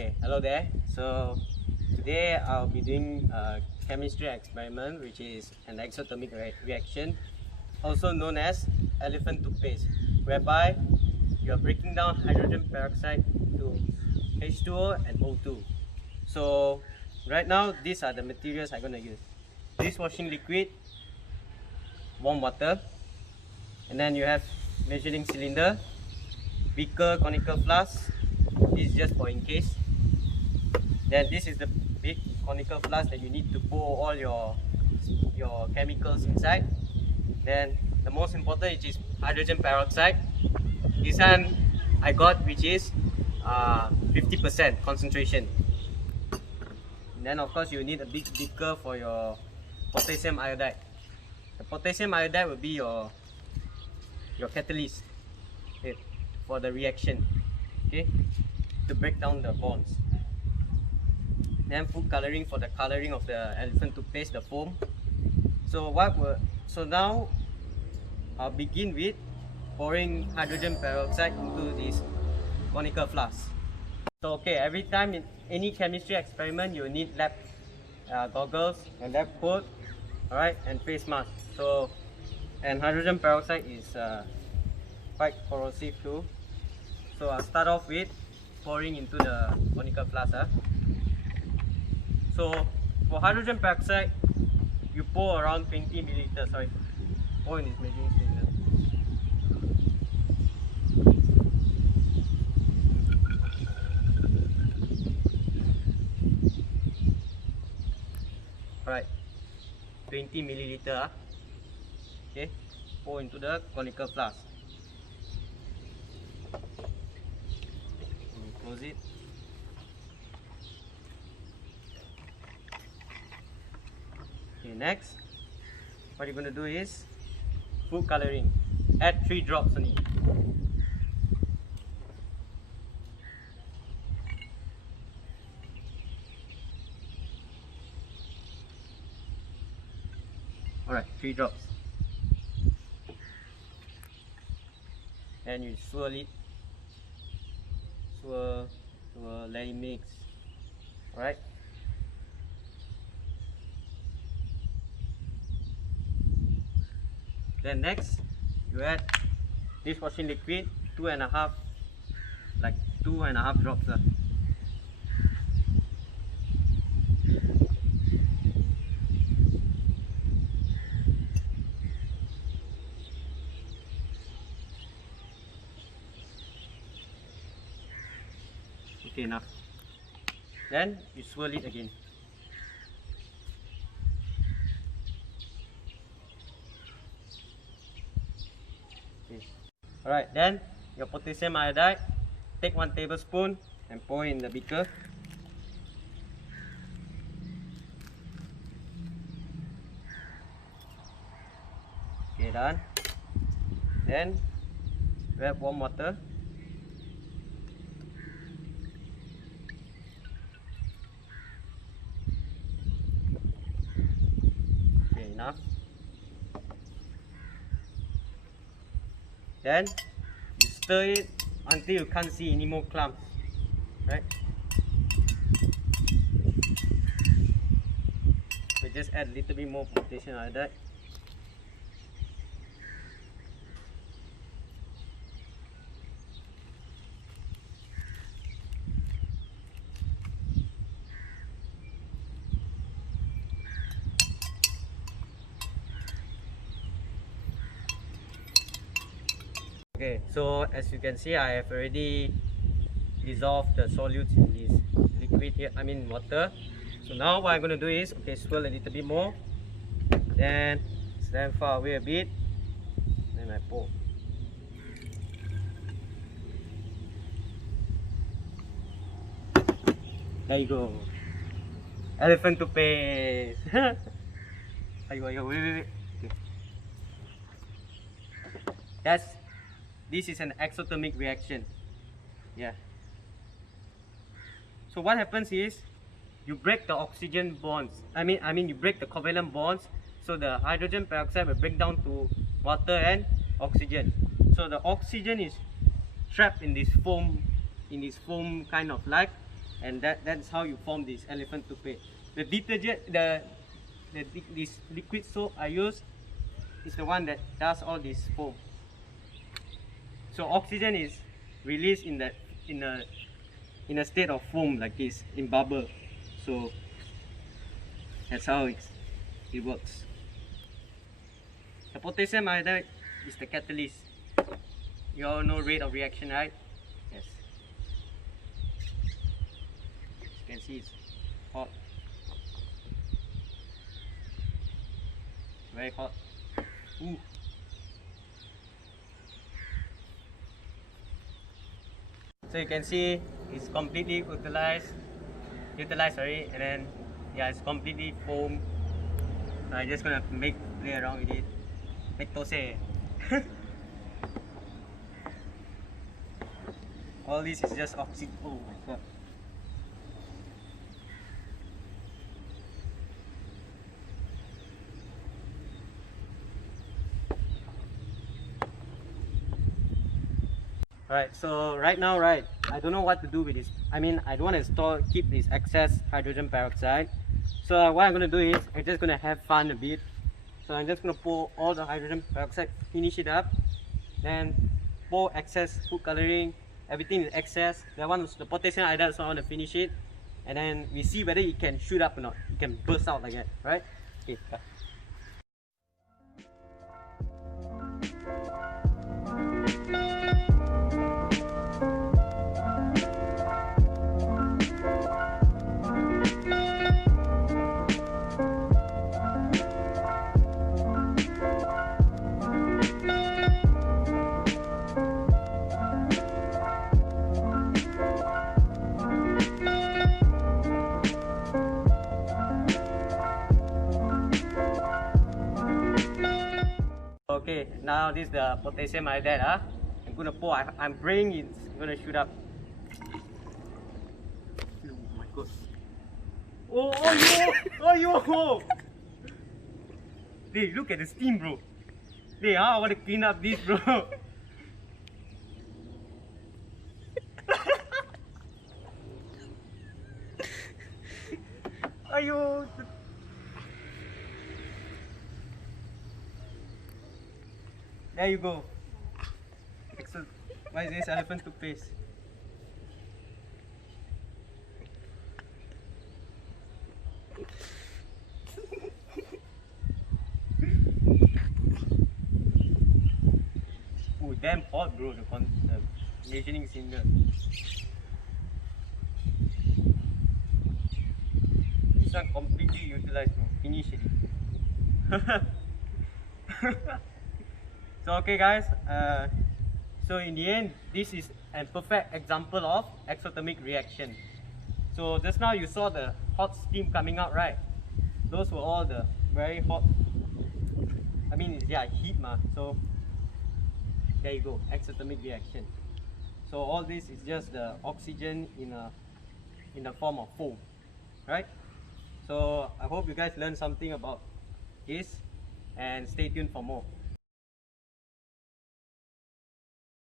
Okay, hello there. So today I'll be doing a chemistry experiment, which is an exothermic reaction, also known as elephant toothpaste, whereby you are breaking down hydrogen peroxide to H20 and O2. So right now, these are the materials I'm going to use. Dishwashing liquid, warm water, and then you have measuring cylinder, beaker, conical flask. This is just for in case. Then this is the big conical flask that you need to pour all your chemicals inside. Then the most important, which is hydrogen peroxide. This one I got, which is 50% concentration. And then of course you need a big beaker for your potassium iodide. The potassium iodide will be your catalyst, okay, for the reaction, okay, to break down the bonds. Then food coloring for the coloring of the elephant toothpaste, the foam. So now I'll begin with pouring hydrogen peroxide into this conical flask. So okay, every time in any chemistry experiment you need lab goggles and lab coat, alright, and face mask. So, and hydrogen peroxide is quite corrosive too. So I'll start off with pouring into the conical flask. So for hydrogen peroxide, you pour around 20 milliliters. Sorry, pour in this measuring cylinder. Alright, 20 milliliter. Okay, pour into the conical flask. Close it. Okay, next, what you're going to do is food coloring. Add 3 drops only. Alright, 3 drops. And you swirl it. Swirl, let it mix. Alright. Then next, you add dishwashing liquid, 2.5 drops. Okay, enough. Then you swirl it again. Okay. Alright, then your potassium iodide, take 1 tablespoon and pour in the beaker. Okay, done. Then we have warm water. Enough. Then you stir it until you can't see any more clumps, right? We just add a little bit more potassium iodide. Okay, so as you can see, I have already dissolved the solutes in this liquid here, water. So now what I'm going to do is, okay, swirl a little bit more, then stand far away a bit, then I pour. There you go. Elephant toothpaste. Wait. Okay. This is an exothermic reaction. Yeah. So what happens is you break the oxygen bonds. You break the covalent bonds. So the hydrogen peroxide will break down to water and oxygen. So the oxygen is trapped in this foam kind of like, and that's how you form this elephant toothpaste. The detergent, this liquid soap I use is the one that does all this foam. So oxygen is released in a state of foam like this, in bubble. So that's how it works. The potassium iodide is the catalyst. You all know rate of reaction, right? Yes. As you can see, it's hot. Very hot. Ooh. So you can see it's completely utilized, sorry, and then yeah, it's completely foam. I'm just gonna play around with it. Make toast. All this is just oxygen. Oh my god. Right, so right now, I don't know what to do with this. I mean, I don't want to keep this excess hydrogen peroxide. So what I'm going to do is, I'm just going to have fun a bit. So I'm just going to pour all the hydrogen peroxide, finish it up, then pour excess food coloring, everything in excess. The potassium iodide, so I want to finish it. And then we see whether it can shoot up or not. It can burst out like that, right? Okay, cut. Okay, now this is the potassium iodide. I'm gonna pour. I'm praying it's gonna shoot up. Oh my god! Oh yo! Hey, look at the steam, bro. Hey, I want to clean up this, bro. Ayo. There you go. What is this? Elephant toothpaste. Oh, damn hot, bro. The measuring cylinder. This one completely utilized, bro. Finish it. So okay guys, so in the end, this is a perfect example of exothermic reaction. So just now you saw the hot steam coming out, right? Those were all the very hot, I mean, yeah, heat ma. So there you go, exothermic reaction. So all this is just the oxygen in the form of foam, right? So I hope you guys learned something about this, and stay tuned for more.